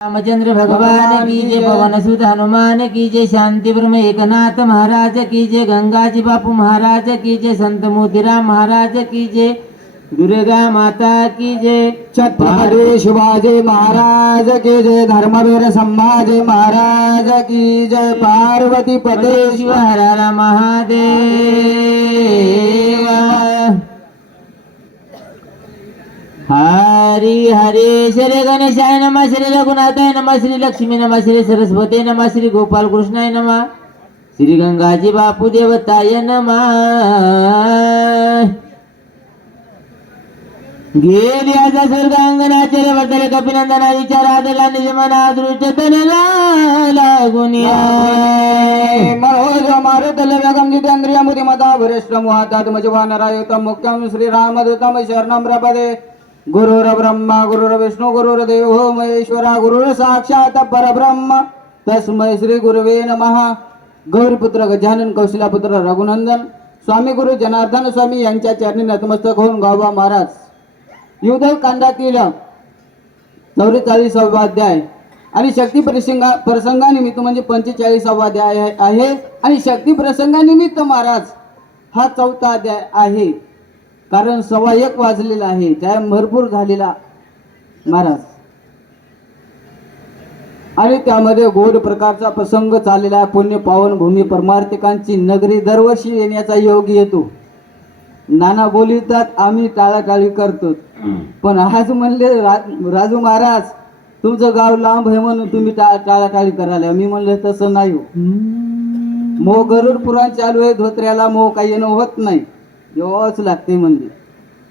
रामचंद्र भगवान की जय पवन सुत हनुमान की जय शांति ब्रह्म एकनाथ महाराज की जय गंगा जी बापू महाराज की जय संत मोतीराम महाराज की जय दुर्गा माता की जय। छत्रपती शिवाजी महाराज की जय धर्मवीर संभाजी महाराज की जय पार्वती पते शिव हर हर महादेव। हरी हरे श्री गणेशाय नमः श्री रघुनाथाय नमः श्री लक्ष्मी नमः श्री सरस्वती नमः श्री गोपाल कृष्णाय नमः श्री गंगाजी बापू देवताय नमः. गेली असा स्वर्ग अंगणाचे वर्तले कपिनंदना विचार आदला निजमना दृष्ट तनला लागून मनोज मारुतल वेगम जितेंद्रिय मुदिमता वरिष्ठ मुहातात मजवानरायुतम मुख्यम श्रीरामदूतम शरणम प्रपदे. गुरुर ब्रह्मा गुरुर विष्णू गुरुर देवो हो महेश्वरा गुरुर साक्षात परब्रह्म. तस्मै श्री गुरुवे महा गौरीपुत्र गजानन कौशल्यापुत्र रघुनंदन. स्वामी गुरु जनार्दन स्वामी यांच्या चरणी नतमस्तक होऊन गावबा महाराज. युद्ध कांडातील चौवेचाळीसावा अध्याय. आणि शक्ती प्रसंगा प्रसंगानिमित्त म्हणजे पंचेचाळीसावा अध्याय आहे- आहे. आणि शक्ती प्रसंगानिमित्त महाराज हा चौथा अध्याय आहे. कारण सव्वा एक वाजलेला आहे. त्या भरपूर झालेला महाराज. आणि त्यामध्ये गोड प्रकारचा प्रसंग चाललेला आहे. पुण्य पावन भूमी परमार्थिकांची नगरी दरवर्षी येण्याचा योग येतो. नाना बोलितात आम्ही टाळाटाळी करतो पण आज म्हणले रा- राजू महाराज तुमचं गाव लांब आहे म्हणून तुम्ही टा टाळाटाळी करायला मी म्हणलं तसं नाही हो. मोह गरुड पुराण चालू आहे धोत्र्याला मोह काही येणं होत नाही. यावंच लागते म्हणजे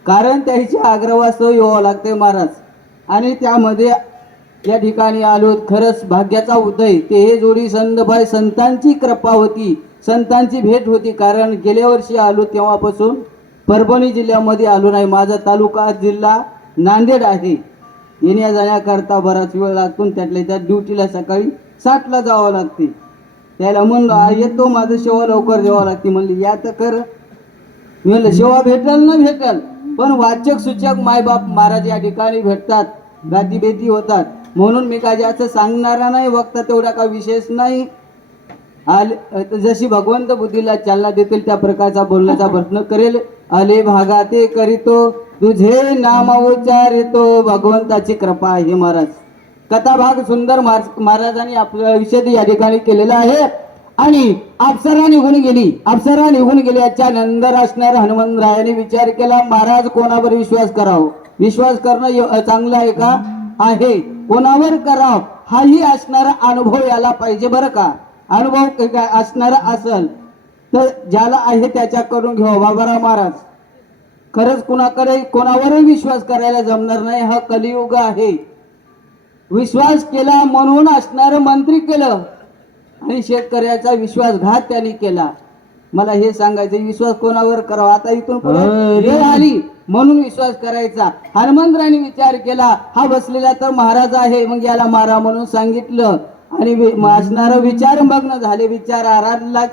कारण त्याची आग्रवास्तव यावं लागते महाराज. आणि त्यामध्ये या ठिकाणी आलो खरंच भाग्याचा उदय. ते हे जोडी संतभाई संतांची कृपा होती. संतांची भेट होती. कारण गेल्या वर्षी आलो तेव्हापासून परभणी जिल्ह्यामध्ये आलो नाही. माझा तालुका जिल्हा नांदेड आहे. येण्या जाण्याकरता बराच वेळ लागतो. त्यातल्या त्या ड्युटीला सकाळी सातला जावं लागते. त्याला म्हणलं येतो माझं सेवा लवकर द्यावं लागते. म्हणली या तर खरं मी म्हणलं सेवा भेटल ना भेटल पण वाचक सूचक मायबाप महाराज या ठिकाणी भेटतात गाती होतात. म्हणून मी काय जास्त सांगणारा नाही वक्ता तेवढा का विशेष नाही. आले जशी भगवंत बुद्धीला चालना देतील त्या प्रकारचा बोलण्याचा प्रयत्न करेल. आले भागा ते करीतो तुझे नाम उच्चारितो भगवंताची कृपा आहे महाराज. कथा भाग सुंदर महाराजांनी आपल्या विषय या ठिकाणी केलेला आहे. आणि अप्सरा निघून गेली. अप्सरा निघून गेल्याच्यानंतर असणार हनुमंतरायाने विचार केला महाराज कोणावर विश्वास करावं? विश्वास करणं चांगलं आहे का? आहे. कोणावर करावं? हाही असणारा अनुभव याला पाहिजे बरं का. अनुभव काय असणारा असल तर ज्याला आहे त्याच्या करून घेऊ बाबाराव महाराज खरंच कुणाकडे कोणावरही विश्वास करायला जमणार नाही. हा कलियुग आहे. विश्वास केला म्हणून असणार मंत्री केलं. आणि शेतकऱ्याचा विश्वासघात त्यांनी केला. मला हे सांगायचं विश्वास कोणावर करावा? आता इथून आली म्हणून विश्वास करायचा. हनुमंतराने विचार केला हा बसलेला तर महाराज आहे मग याला मारा म्हणून सांगितलं. आणि असणारं विचार मग्न झाले विचार आराधला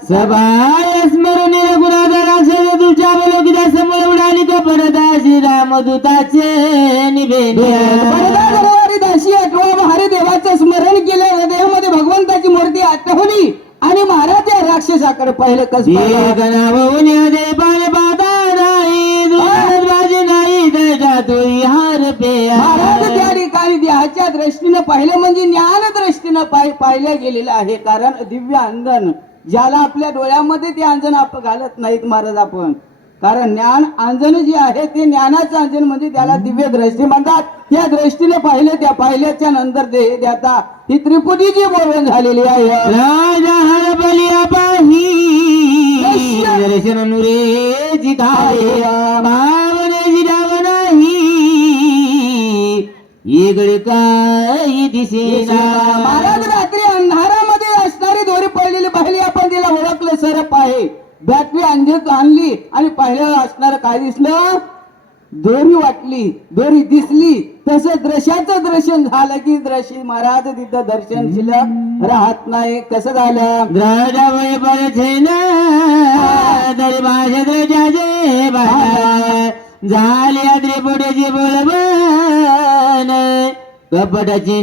सभाय स्मरणे रघुनाथ राक्षस तुझ्या बलोकिता समोर उडाली तो परदा श्रीरामदूताचे निवेदन. बरोबर गुरुवारी दाशी आठवा महारी देवाचं स्मरण केलं भगवंताची मूर्ती आठवली आणि महाराज या राक्षसाकडे पाहिलं कस एक नावून दे पाल पाता नाही दुधात बाजी नाही त्याच्या तुई हार पे महाराज त्या ठिकाणी देहाच्या दृष्टीनं पाहिलं म्हणजे ज्ञान दृष्टीनं पाहिलं गेलेलं आहे कारण दिव्य अंजन ज्याला आपल्या डोळ्यामध्ये ते अंजन आपण घालत नाहीत महाराज आपण. कारण ज्ञान अंजन जे आहे ते ज्ञानाचं अंजन म्हणजे त्याला दिव्य दृष्टी म्हणतात. त्या दृष्टीने पाहिलं त्या पाहिल्याच्या नंतर ते त्याचा ही त्रिपुटीची बोलवण झालेली आहे. राजा हर बलिया पाही दर्शन नुरे जिताये भावने जिजाव नाही इकडे काय दिसेना महाराज रात्री अंधारामध्ये असणारी दोरी पडलेली पाहिली आपण तिला सरप आहे. बॅटरी अंधेत आणली आणि पहिलं असणार काय दिसलं? दोरी वाटली. दोरी दिसली. तसं दृश्याचं दर्शन झालं की दृश्य महाराज तिथं दर्शन शिल्लक राहत नाही. कसं झालं? झाली त्रिपुटीची बोलबन. कपटाची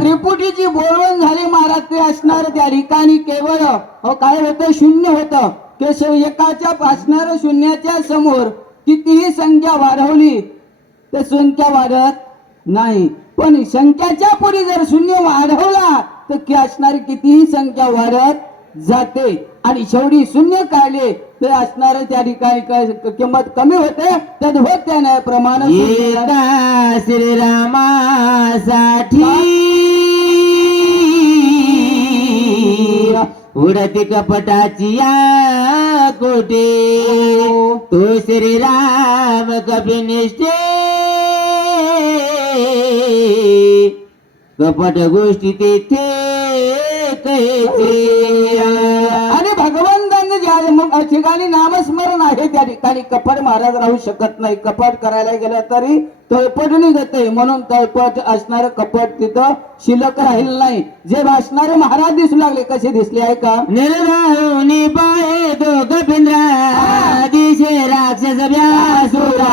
त्रिपुटीची बोलवण झाली महाराज ते असणार त्या ठिकाणी केवळ हो काय होतं शून्य होतं. ते एकाच्या असणार शून्याच्या समोर कितीही संख्या वाढवली तर संख्या वाढत नाही. पण संख्याच्या पुढे जर शून्य वाढवला तर की असणारी कितीही संख्या वाढत जाते. आणि शेवटी शून्य काढले ते असणार त्या ठिकाणी किंमत कमी होते तद होत त्या प्रमाण एका श्रीरामासाठी उडती कपटाची या कोटे तो श्रीराम कपिनिष्ठे कपट गोष्टी तेथे कैचे ठिकाणी नामस्मरण आहे. त्या ठिकाणी कपट महाराज राहू शकत नाही. कपट करायला गेलं तरी निघत आहे म्हणून तळपट असणार कपट तिथं शिल्लक राहील नाही. जे भासणारे महाराज दिसू लागले. कसे दिसले आहे का? निर्वाहुनी पाये तो कपिंद्रा दिशे राक्षस व्यासुरा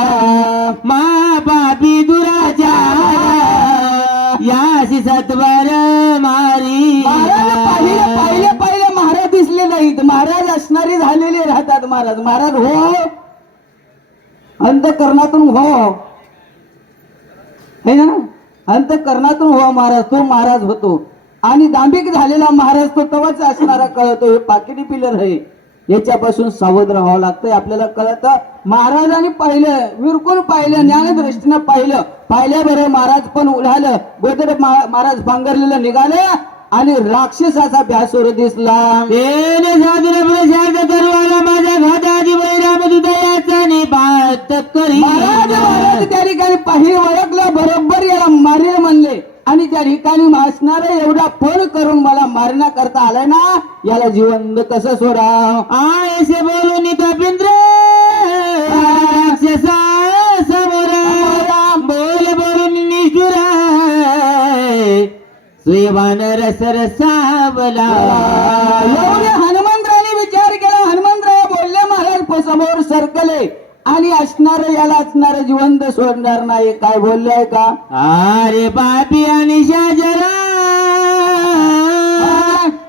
यासी सत्वर मारी पहिले पहिले. दिसले नाहीत. महाराज असणारे झालेले राहतात महाराज. महाराज हो. अंतकरणातून हो. है ना? अंतकरणातून हो महाराज. तो महाराज होतो. आणि दांभिक झालेला महाराज तो तवाच असणारा कळतो. हे पाकिटी पिलर आहे याच्यापासून सावध राहावं लागतंय. आपल्याला कळत महाराजांनी पाहिलं विरकून पाहिलं ज्ञानदृष्टीनं पाहिलं. पाहिल्या बरं महाराज पण उडालं गोदर महाराज पांघरलेलं निघालं. आणि राक्षसाचा भ्यासूर दिसला. माझ्या घाताची त्या ठिकाणी पाहिजे ओळखलं बरोबर याला मारेल म्हणले. आणि त्या ठिकाणी मासणार एवढा फोन करून मला मारण्या करता आलाय ना याला जिवंत कसं सोडा आयसे बोलून सुयवान रस रसावला. हनुमंतराने विचार केला. हनुमंतराव बोलले महाराज समोर सरकले. आणि असणार याला असणार जिवंत सोडणार नाही. काय बोलले का? अरे पापी आणि शाजरा.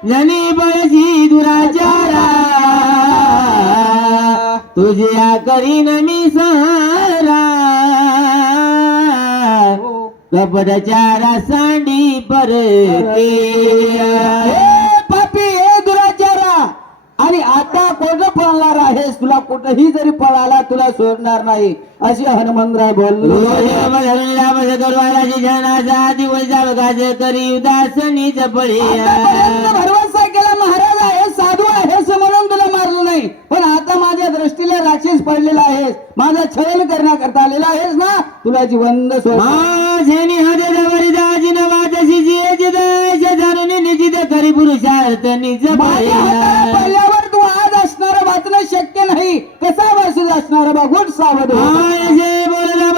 जनी बळशी दुराचारा. तुझ्या करीन मी सारा कपडाचारा सांडी परते पापी ए दुराचारा. आणि आता कोण पळणार आहेस तुला कुठंही जरी पळाला तुला सोडणार नाही. अशी हनुमंतराय बोललो. करी उदासनीच पडे आतापर्यंत भरवसा केला महाराज आहे साधू आहेस म्हणून तुला मारलं नाही. पण आता माझ्या दृष्टीला राक्षस पडलेला आहेस माझा छळण करण्याकरता आलेला आहेस ना? तुला जिवंत सोड निजित करी पुरुषार्थ निज माझ्या हाताला पडल्यावर तू आज असणार वाचणं शक्य नाही. कसा वाचून असणार बघून सावध हो. बोलला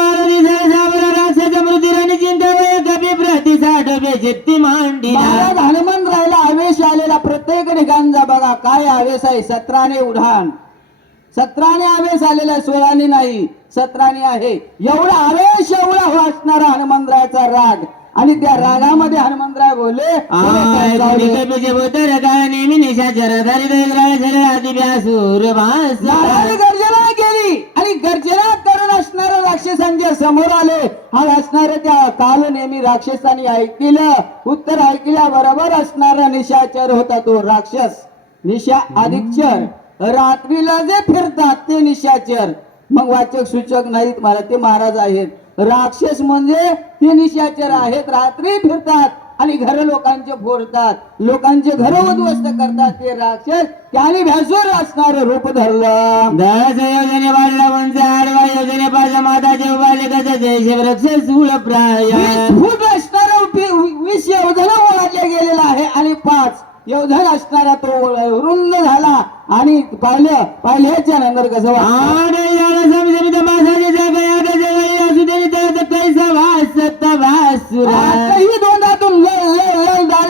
प्रतिसाठ मांडी. महाराज हनुमान राहिला आवेश आलेला प्रत्येक ठिकाणचा बघा काय आवेश आहे? सत्राने उधाण सत्राने आवेश आलेला सोळाने नाही सत्राने आहे. एवढा आवेश एवढा वाचणारा हनुमंतरायाचा राग. आणि त्या रागामध्ये हनुमंतराय बोलले नेहमी गर्जना केली. आणि गर्जना करून असणाऱ्या राक्षसांच्या समोर आले. हा असणाऱ्या त्या काल नेहमी राक्षसांनी ऐकलं उत्तर ऐकल्या बरोबर असणारा निशाचर होता तो राक्षस. निशा अधिकचर रात्रीला जे फिरतात ते निशाचर मग वाचक सूचक नाहीत मला ते महाराज आहेत. राक्षस म्हणजे ते निशाचर आहेत. रात्री फिरतात आणि घर लोकांचे फोडतात. लोकांचे घर उद्ध्वस्त करतात ते राक्षस. त्याने भ्यासूर असणार रूप धरलं. दस योजने वाढला म्हणजे आडवा योजने कसं जय वृक्ष सूळ प्राय. फूट असणारा वीस गेलेला आहे आणि पाच योधन असणारा तो रुंद झाला. आणि पाहिलं पाहिल्याच्या नंतर कसं? आड याला मासाचे कैसा वासुरा दोंडातून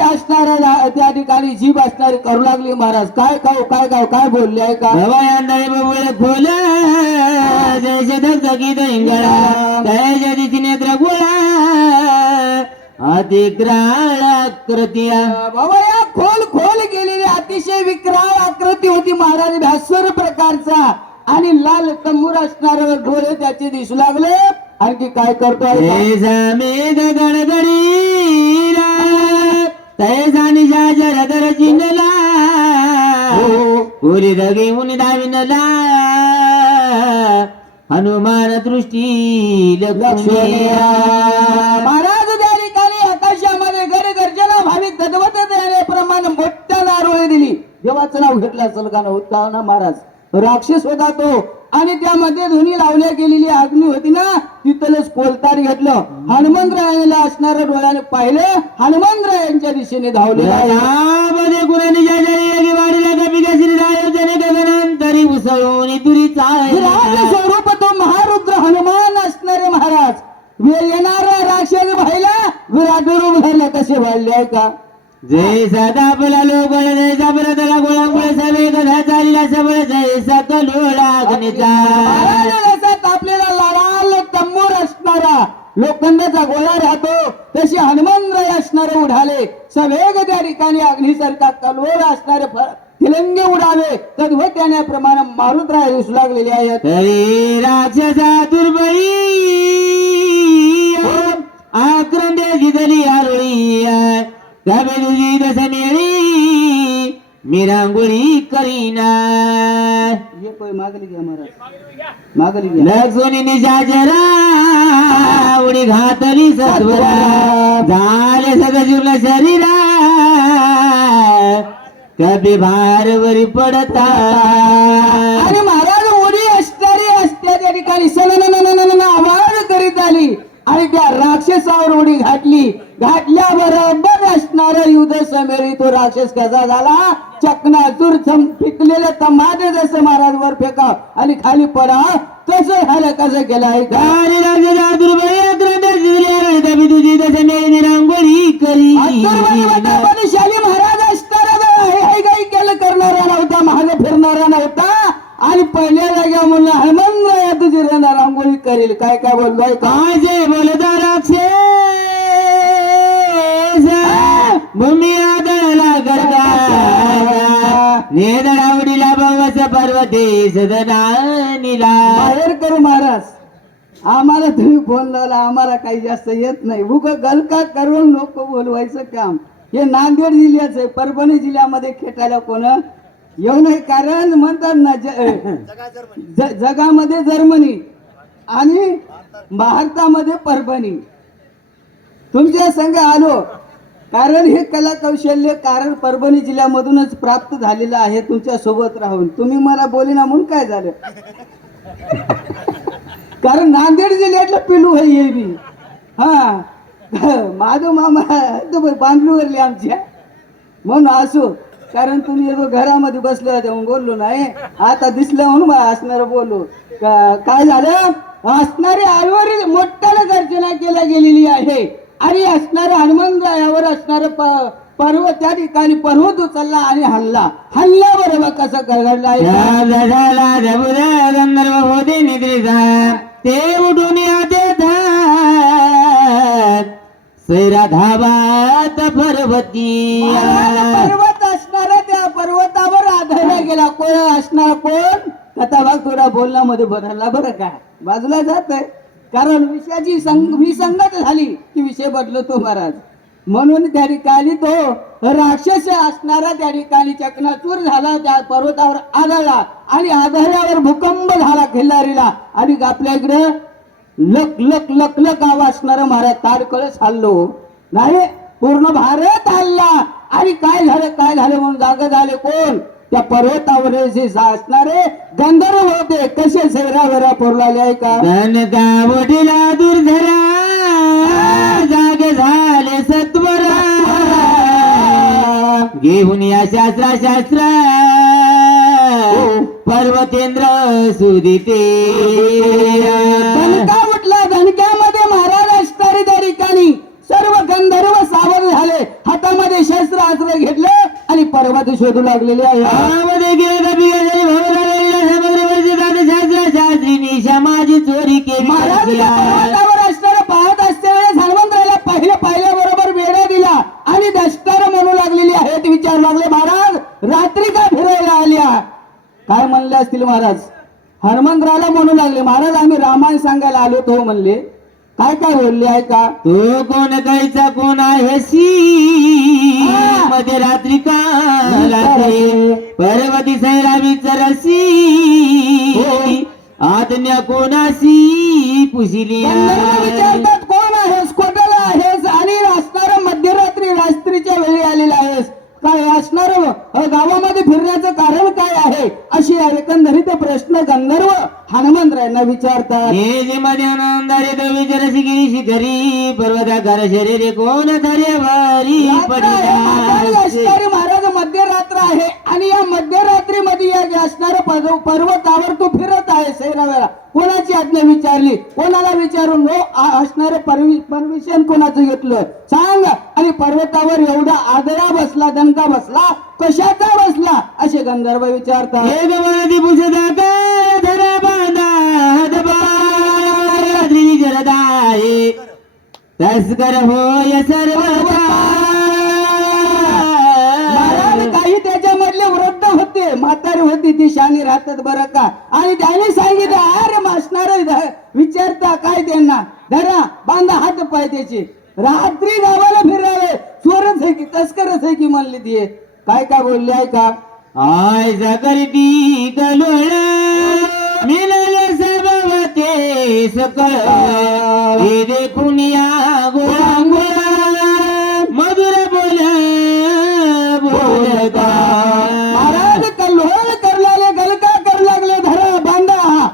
असणारा त्या ठिकाणी जीभ असणारी करू लागली महाराज. काय खाऊ काय खाऊ काय बोलले आहे का? भवयांदळे बबुळ खोल जय धगधगीत इंगळा. जय दिसी नेत्र गोळा कृतिया बाबा या खोल खोल गेलेली अतिशय विक्राळ आकृती होती महाराज. भास्वर प्रकारचा आणि लाल तंबूर असणारे डोळे त्याचे दिसू लागले. आणखी काय पुरी घेऊन दाविनला. हनुमान दृष्टी महाराज त्या ठिकाणी आकाशामध्ये गड गर्जना भावी गदवत प्रमाणे मोठ्या नारोळी दिली. देवाचं नाव घेतलं असेल का ना महाराज? राक्षस होता तो. आणि त्यामध्ये धुनी लावल्या गेलेली अग्नी होती ना तिथलंच कोलतार घेतलं. हनुमंतरायाला असणाऱ्या डोळ्याने पाहिलं हनुमंतरायांच्या दिशेने धावले स्वरूप तो महारुद्र हनुमान असणारे महाराज. येणारा राक्षस पाहिला विराट रूप झाले कसे आहे का? जय सदा आपला लोकळ जय सबरदला गोळामुळे सवे कथा चालला सबळ जय सकलोळा गणिता महाराजाचा तापलेला लाल तंबूर असणारा लोखंडाचा गोळा राहतो. तसे हनुमंतराय असणारे उडाले सवेग त्या ठिकाणी अग्निसारखा कलवोर असणारे फ- तिलंगे उडाले तद्वत त्याप्रमाणे मारुतराय दिसू लागलेले आहेत. तरी राक्षसा दुर्बळी! कबे तुझी दसमेळी मी रांगोळी करीना ये कोई मागली घ्या महाराज. मागली घ्या. लक्ष्मणी निशाचरा उडी घातली सत्वरा. झाले सगळं जीवला शरीरा. कबी भारवरी पडता. आणि महाराज उडी असणारी असत्या त्या ठिकाणी. सननननननन आवाज करीत आली. आणि त्या राक्षसावर उडी घातली. घातल्या बरोबर असणारा युद्ध समेरी तो राक्षस कसा झाला? चकनाचूर पिकलेले तंबाटे जसं महाराज वर फेका आणि खाली पडा. तसं झालं कसं केलं आहे शाली महाराज असणारा जरा हे हे काही केलं करणारा नव्हता महाग फिरणारा नव्हता. आणि पहिल्या जाग्या म्हणलं हनुमंत या तुझी रेना रांगोळी करेल. काय काय बोललोय का काय जे. बोलदाराचे भूमी आदळला करता नेदरावडीला भवस पर्वते सदनानीला बाहेर कर महाराज. आम्हाला तुम्ही फोन लावला आम्हाला काही जास्त येत नाही. उग गलका करून लोक बोलवायचं काम. हे नांदेड जिल्ह्याचं आहे परभणी जिल्ह्यामध्ये खेटायला कोण येऊ नाही कारण म्हणतात ना ज- जगामध्ये जर्मनी आणि भारतामध्ये परभणी. तुमच्या संघ आलो कारण हे कला कौशल्य कारण परभणी जिल्ह्यामधूनच प्राप्त झालेलं आहे तुमच्यासोबत राहून. तुम्ही मला बोलिना म्हणून काय झालं? कारण नांदेड जिल्ह्यातलं पिलू हे मी हा. माधव मामा बांधलीवरली आमच्या. म्हणून असो. कारण तुम्ही घरामध्ये बसले म्हणून बोललो नाही. आता दिसलं म्हणून असणार बोललो. का- काय झालं? असणारी आईवरील मोठ्याने गर्जना केल्या गेलेली आहे. आणि असणाऱ्या हनुमंतरायावर असणार पर्वत त्या ठिकाणी पर्वत उचलला आणि हल्ला. हल्ला बरोबर कसं घडला ते उठून पर्वती पर्वत पर्वतावर गेला कोण असणार कोण? आता भाग थोडा बोलण्यामध्ये बदलला बरं का? बाजूला जात आहे. कारण विषयाची संग विसंगत झाली की विषय बदलतो महाराज. म्हणून त्या ठिकाणी तो राक्षस असणारा त्या ठिकाणी चकनाचूर झाला त्या पर्वतावर आदळला आणि आदळल्यावर भूकंप झाला खिल्लारीला. आणि आपल्या इकडे लक लक लक लक आवाज असणारा महाराज तारकळस हल्लो. नाही पूर्ण भारत हल्ला. आणि काय झालं काय झालं म्हणून जागा झाले कोण? त्या पर्वतावर जे असणारे गंधर्व होते कसे शहरावर पोरलाले आहे का धनका वडीला दुर्धरा जागे झाले सत्वरा घेऊन या शास्त्रा शास्त्र पर्वतेंद्र सुदिते धनका उठला धनक्यामध्ये महाराज असणारे त्या ठिकाणी सर्व गंधर्व सावध झाले हातामध्ये शस्त्र अस्त्र घेतले नाथ शोधू लागलेले आहे. समाजी चोरी केली. पाहत असते पहिलं पाहिल्याबरोबर वेढा दिला आणि दष्टार म्हणू लागलेली आहेत विचारू लागले महाराज रात्री का फिरायला आल्या? काय म्हणले असतील महाराज? हनुमंतराला म्हणू लागले महाराज आम्ही रामायण सांगायला आलो तो म्हणले. काय काय बोलले आहे का तो कोण कायचा कोण आहे सी. मध्ये रात्री का पर्वती रसी आज्ञा कोणासी पुसिली विचारतात कोण आहेस? कोटाला आहेस? आणि असणार मध्यरात्री रात्रीच्या वेळी आलेला आहेस. काय असणार? गावामध्ये फिरण्याचं कारण काय आहे? अशी एकंदरीत प्रश्न गंधर्व हनुमंतरायांना विचारतात हे जे मध्ये आनंदारे तो विचारसी गिरी शिखरी पर्वताकार शरीरे कोण पडिला असणारी महाराज मध्यरात्र आहे आणि या मध्यरात्रीमध्ये या जे पर्व- पर्वतावर तू फिरत आहे सैरावेळा कोणाची आज्ञा विचारली? कोणाला विचारून नो असणारं परमिशन कोणाचं घेतलं? सांग. आणि पर्वतावर एवढा आदरा बसला दणका बसला कशाचा बसला? असे गंधर्व विचारतात. हे गवळती पुसदा काय धरा रात्री तस्कर होय सर्व काही त्याच्यामधले वृद्ध होते. म्हातारी होती ती शानी राहतात बरं का. आणि त्याने सांगितलं अरे मासणार विचारता काय त्यांना? धरा बांधा हात पाय त्याचे. रात्री गावाला फिरावे. चोरच आहे की तस्करच आहे की म्हणली ती. काय काय बोलली आहे का आय सकरती कलोळ मिळाले केस सकळ हे देखून या गोळांगोळा मधुर बोल बोलता महाराज कल्होळ करू लागले गलका करू लागले धरा बांधा।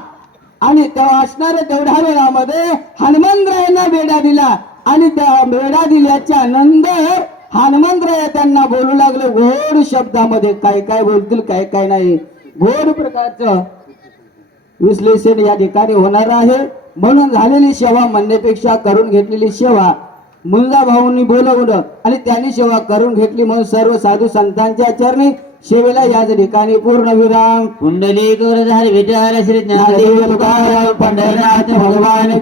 आणि तेव्हा असणाऱ्या तेवढ्या वेळामध्ये हनुमंतरायांना बेडा दिला. आणि त्या बेडा दिल्याच्या नंतर हनुमंतराय त्यांना बोलू लागले गोड शब्दामध्ये काय काय बोलतील काय काय नाही. गोड प्रकारचं विश्लेषण या ठिकाणी होणार आहे. म्हणून झालेली सेवा म्हणण्यापेक्षा करून घेतलेली सेवा मुलगा भाऊंनी बोलवलं आणि त्यांनी सेवा करून घेतली म्हणून सर्व साधू संतांच्या चरणी सेवेला याच ठिकाणी पूर्ण विराम. कुंडली कर विचार श्री ज्ञानदेव तुकाराम पंढरनाथ भगवान.